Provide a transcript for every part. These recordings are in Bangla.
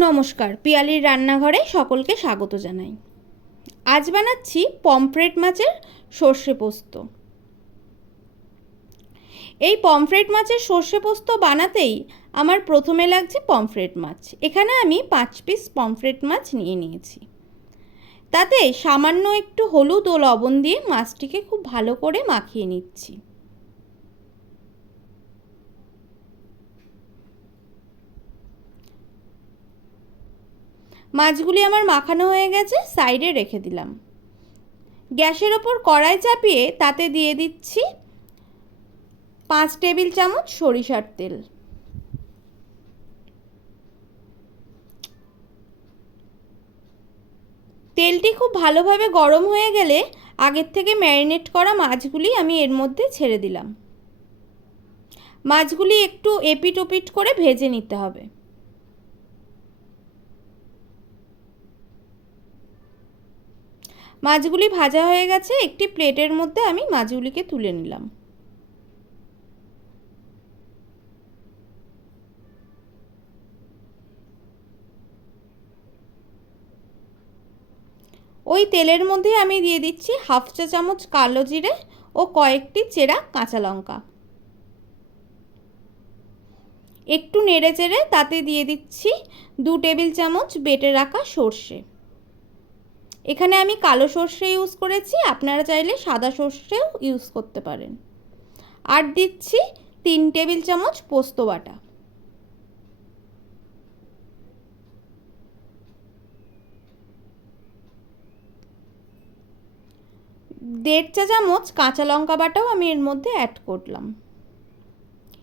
নমস্কার, পিয়ালির রান্নাঘরে সকলকে স্বাগত জানাই। আজ বানাচ্ছি পমফ্রেট মাছের সর্ষে পোস্ত। এই পমফ্রেট মাছের সর্ষে পোস্ত বানাতেই আমার প্রথমে লাগছে পমফ্রেট মাছ। এখানে আমি 5 পিস পমফ্রেট মাছ নিয়ে নিয়েছি। তাতে সামান্য একটু হলুদ ও লবণ দিয়ে মাছটিকে খুব ভালো করে মাখিয়ে নিচ্ছি। মাছগুলি আমার মাখানো হয়ে গেছে, সাইডে রেখে দিলাম। গ্যাসের ওপর কড়াই চাপিয়ে তাতে দিয়ে দিচ্ছি 5 টেবিল চামচ সরিষার তেল। তেলটি খুব ভালোভাবে গরম হয়ে গেলে আগের থেকে ম্যারিনেট করা মাছগুলি আমি এর মধ্যে ছেড়ে দিলাম। মাছগুলি একটু এপিট ওপিট করে ভেজে নিতে হবে। মাছগুলি ভাজা হয়ে গেছে, একটি প্লেটের মধ্যে আমি মাছগুলিকে তুলে নিলাম। ওই তেলের মধ্যে আমি দিয়ে দিচ্ছি হাফ চা চামচ কালো জিরে ও কয়েকটি চেরা কাঁচা লঙ্কা। একটু নেড়ে চেড়ে তাতে দিয়ে দিচ্ছি 2 টেবিল চামচ বেটে রাখা সর্ষে। এখানে আমি কালো সর্ষে ইউজ করেছি, আপনারা চাইলে সাদা সর্ষেও ইউজ করতে পারেন। আর দিচ্ছি 3 টেবিল চামচ পোস্ত বাটা। দেড় চা চামচ কাঁচা লঙ্কা বাটাও আমি এর মধ্যে অ্যাড করলাম।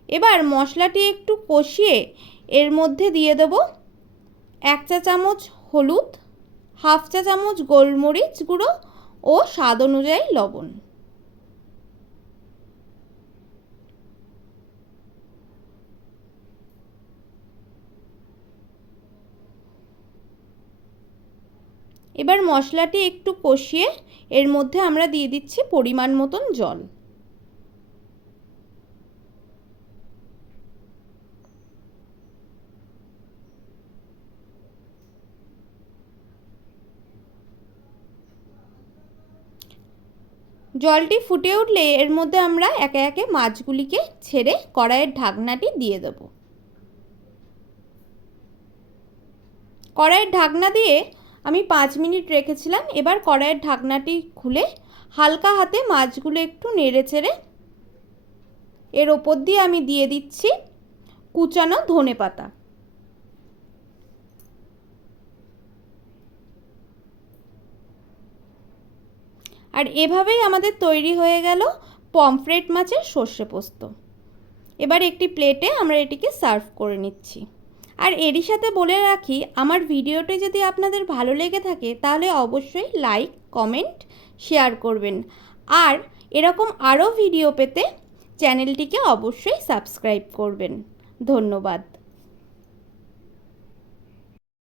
এবার মশলাটি একটু কষিয়ে এর মধ্যে দিয়ে দেব 1 চা চামচ হলুদ, হাফ চা চামচ গোলমরিচ গুঁড়ো ও স্বাদ অনুযায়ী লবণ। এবার মশলাটি একটু কষিয়ে এর মধ্যে আমরা দিয়ে দিচ্ছি পরিমাণ মতন জল। জলটি ফুটে উঠলে এর মধ্যে আমরা একে একে মাছগুলিকে ছেড়ে কড়াইয়ের ঢাকনাটি দিয়ে দেব। কড়াইয়ের ঢাকনা দিয়ে আমি 5 মিনিট রেখেছিলাম। এবার কড়াইয়ের ঢাকনাটি খুলে হালকা হাতে মাছগুলো একটু নেড়ে চেড়ে এর ওপর দিয়ে আমি দিয়ে দিচ্ছি কুচানো ধনেপাতা। আর এভাবেই আমাদের তৈরি হয়ে গেল পমফ্রেট মাছের সর্ষে পোস্ত। এবার একটি প্লেটে আমরা এটিকে সার্ভ করে নিচ্ছি। আর এরই সাথে বলে রাখি, আমার ভিডিওটি যদি আপনাদের ভালো লেগে থাকে তাহলে অবশ্যই লাইক, কমেন্ট, শেয়ার করবেন। আর এরকম আরও ভিডিও পেতে চ্যানেলটিকে অবশ্যই সাবস্ক্রাইব করবেন। ধন্যবাদ।